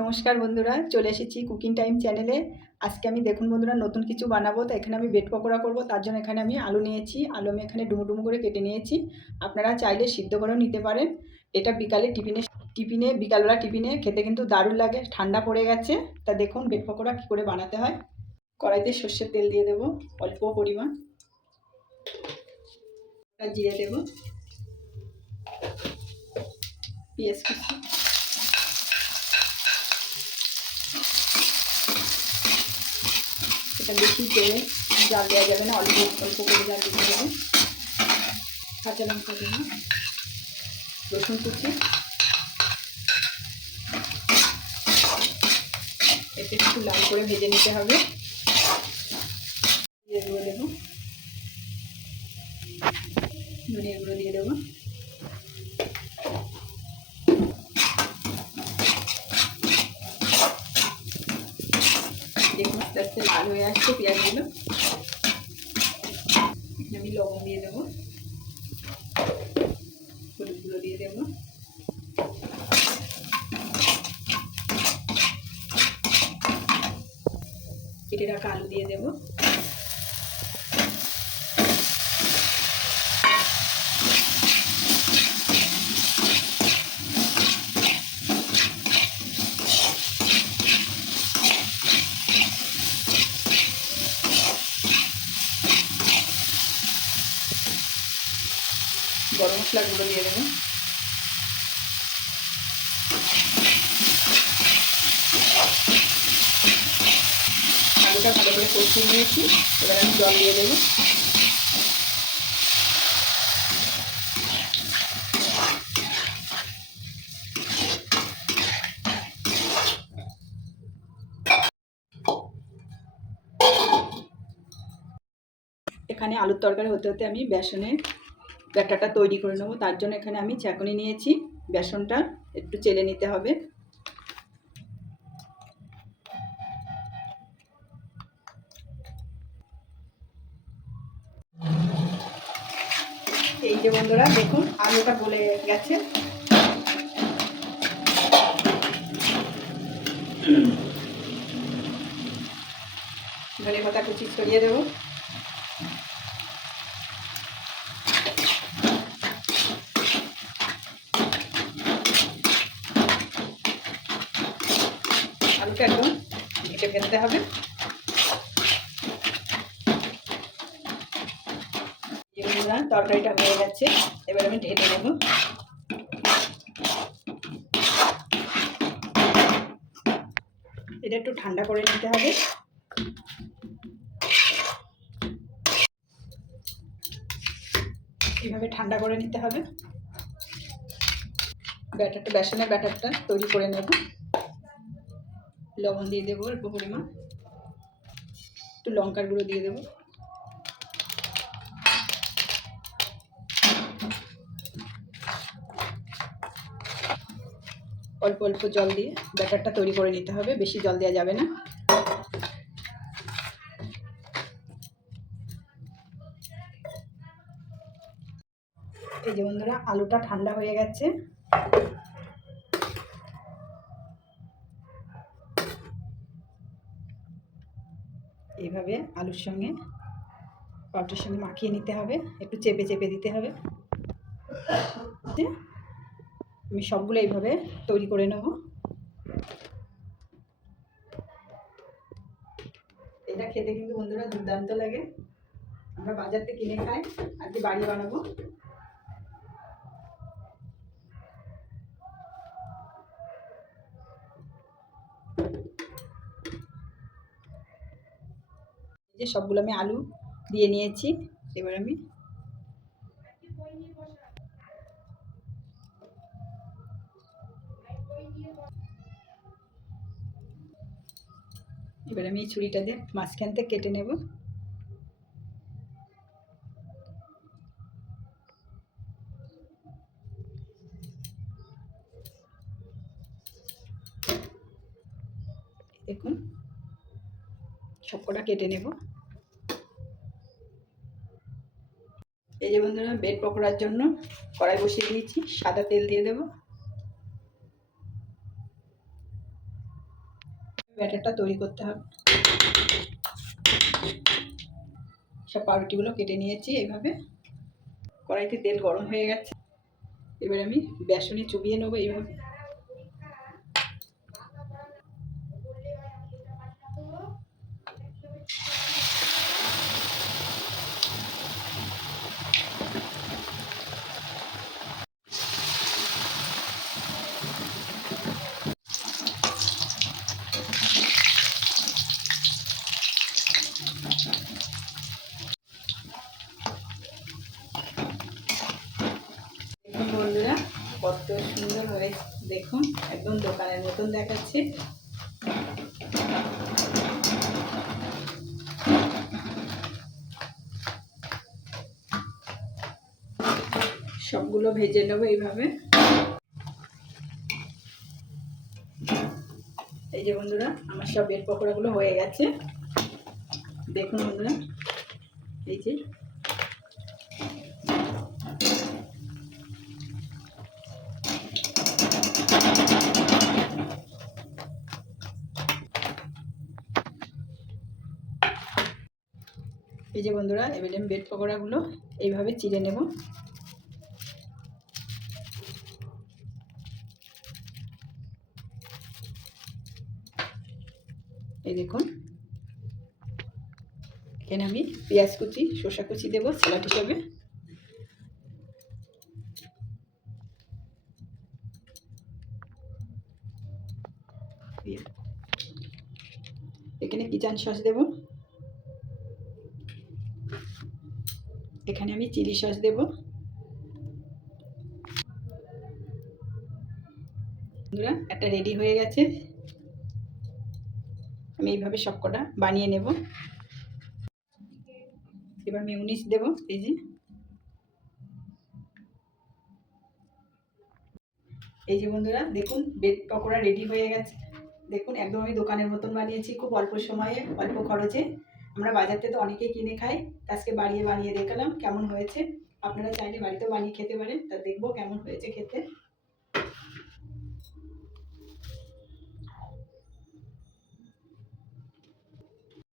নমস্কার বন্ধুরা, চলে এসেছি কুকিং টাইম চ্যানেলে আজকে আমি দেখুন বন্ধুরা, নতুন কিছু বানাবো, তো এখানে আমি বেড পকোড়া করব, তার জন্য এখানে আমি আলু নিয়েছি। আলু আমি এখানে ডুমো ডুমো করে কেটে নিয়েছি। আপনারা চাইলে সিদ্ধ করেও নিতে পারেন। এটা বিকালে টিফিনে টিফিনে, বিকালবেলা টিফিনে খেতে কিন্তু দারুণ লাগে, ঠান্ডা পড়ে গেছে। তা দেখুন বেড পকোড়া কী করে বানাতে হয়। কড়াইতে সর্ষের তেল দিয়ে দেবো, অল্প পরিমাণ। জিরে দেবো। পেঁয়াজ কুচি। এটা বেশি তেলে জাল দেওয়া যাবে না, অল্প অল্প করে জাল দিতে হবে। কাঁচা লঙ্কা দেবো রসুন কুচি। এতে একটু লাল করে ভেজে নিতে হবে। দিয়ে গুঁড়ো দেবো। ধনিয়া গুঁড়ো দিয়ে দেবো দেখুন আস্তে লাল হয়ে আসছে পেঁয়াজগুলো। আমি লবণ দিয়ে দেবো। হলুদগুলো দিয়ে দেবো। কেটে রাখা আলু দিয়ে দেবো। গরম মশলা গুঁড়ো দিয়ে দেবো। আলুটা ভালো করে কষিয়ে নিয়েছি, এবার আমি জল দিয়ে দেবো। এখানে আলুর তরকারি হতে হতে আমি বেসনের ব্যাটারটা তৈরি করে নেব। তার জন্য এখানে আমি চাকুনি নিয়েছি। বেসনটা একটু চেলে নিতে হবে। এই যে বন্ধুরা, দেখুন, আলুটা গলে গেছে। ধনে পাতা কুচি ছড়িয়ে দেবো আলুটা একদম ঘেটে ফেলতে হবে। তরকারিটা হয়ে গেছে। এবার আমি ঢেলে নেব। এটা একটু ঠান্ডা করে নিতে হবে। এইভাবে ঠান্ডা করে নিতে হবে। ব্যাটারটা, বেসনের ব্যাটারটা তৈরি করে নেব। লবণ দিয়ে দেবো অল্প পরিমাণ। একটু লঙ্কার গুঁড়ো দিয়ে দেবো। অল্প অল্প জল দিয়ে ব্যাটারটা তৈরি করে নিতে হবে, বেশি জল দেওয়া যাবে না। এই যে বন্ধুরা, আলুটা ঠান্ডা হয়ে গেছে। এইভাবে আলুর সঙ্গে পাউডার সঙ্গে মাখিয়ে নিতে হবে। একটু চেপে চেপে দিতে হবে। আমি সবগুলো এইভাবে তৈরি করে নেব। এটা খেতে কিন্তু বন্ধুরা দুর্দান্ত লাগে। আমরা বাজার থেকে কিনে খাই, আজকে বাড়ি বানাবো। যে সবগুলো আমি আলু দিয়ে নিয়েছি, এবার আমি এবার আমি এই ছুরিটা দিয়ে মাঝখান থেকে কেটে নেব। দেখুন সবকটা কেটে নেব। এই যে বন্ধুরা, বেড পকোড়ার জন্য কড়াই বসিয়ে দিয়েছি, সাদা তেল দিয়ে দেবো। ব্যাটারটা তৈরি করতে হবে। সব পাউরুটিগুলো কেটে নিয়েছি এইভাবে। কড়াইতে তেল গরম হয়ে গেছে। এবার আমি বেসনে চুবিয়ে নেব এইভাবে। দেখুন বন্ধুরা, কত সুন্দর হয়েছে। দেখুন, একদম দোকানের মতন দেখাচ্ছে। সবগুলো ভেজে নেব এইভাবে। এই যে বন্ধুরা, আমার সব বেড পকোড়াগুলো হয়ে গেছে। দেখুন বন্ধুরা, এই যে যে বন্ধুরা, এবারে আমি বেড পকোড়াগুলো এইভাবে চিড়ে নেব। এই দেখুন, এখানে আমি পেঁয়াজ কুচি, শসা কুচি দেবো, স্যালাড হিসাবে। এখানে কিচান সস দেবো? এখানে আমি চিলি সস দেব। বন্ধুরা, একটা রেডি হয়ে গেছে। আমি এইভাবে সবকটা বানিয়ে নেব। এবার মিউনিস দেব, এই যে। এই যে বন্ধুরা, দেখুন, বেড পকোড়া রেডি হয়ে গেছে। দেখুন, একদম আমি দোকানের মতন বানিয়েছি, খুব অল্প সময়ে, অল্প খরচে। আমরা বাজার থেকে তো অনেকেই কিনে খাই আজকে বাড়িয়ে বানিয়ে দেখালাম কেমন হয়েছে। আপনারা চাইলে বাড়িতেও বানিয়ে খেতে পারেন, তা দেখব কেমন হয়েছে খেতে।